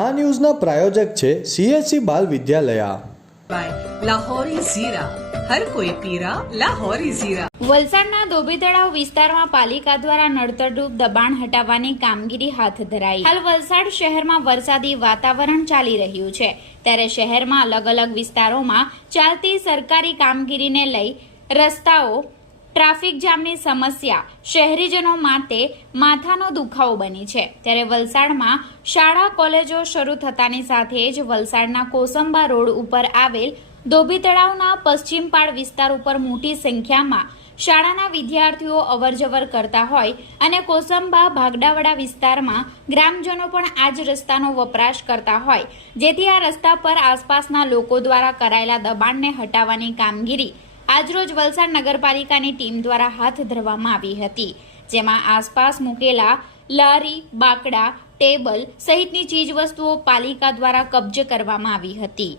આ ન્યૂઝના પ્રાયોજક છે CSC બાલ વિદ્યાલયા। લાહોરી ઝીરા, હર કોઈ પીરા લાહોરી ઝીરા। વલસાડના ધોબી તળાવ વિસ્તારમાં પાલિકા દ્વારા નડતરરૂપ દબાણ હટાવવાની કામગીરી હાથ ધરાઈ। હાલ વલસાડ શહેરમાં વરસાદી વાતાવરણ ચાલી રહ્યું છે, ત્યારે શહેરમાં અલગ અલગ વિસ્તારોમાં ચાલતી સરકારી કામગીરીને લઈ રસ્તાઓ, ટ્રાફિક જામની સમસ્યા શહેરીજનો માટે માથાનો દુખાવો બની છે। ત્યારે વલસાડમાં શાળા કોલેજો શરૂ થતાની સાથે જ વલસાડના કોસંબા રોડ ઉપર આવેલ ધોબી તળાવના પશ્ચિમ પાડ વિસ્તાર ઉપર મોટી સંખ્યામાં શાળાના વિદ્યાર્થીઓ અવરજવર કરતા હોય અને કોસંબા ભાગડાવાડા વિસ્તારમાં ગ્રામજનો પણ આ જ રસ્તાનો વપરાશ કરતા હોય, જેથી આ રસ્તા પર આસપાસના લોકો દ્વારા કરાયેલા દબાણને હટાવવાની કામગીરી આજરોજ વલસાડ નગરપાલિકાની ટીમ દ્વારા હાથ ધરવામાં આવી હતી, જેમાં આસપાસ મૂકેલા લારી, બાકડા, ટેબલ સહિતની ચીજવસ્તુઓ પાલિકા દ્વારા કબજે કરવામાં આવી હતી।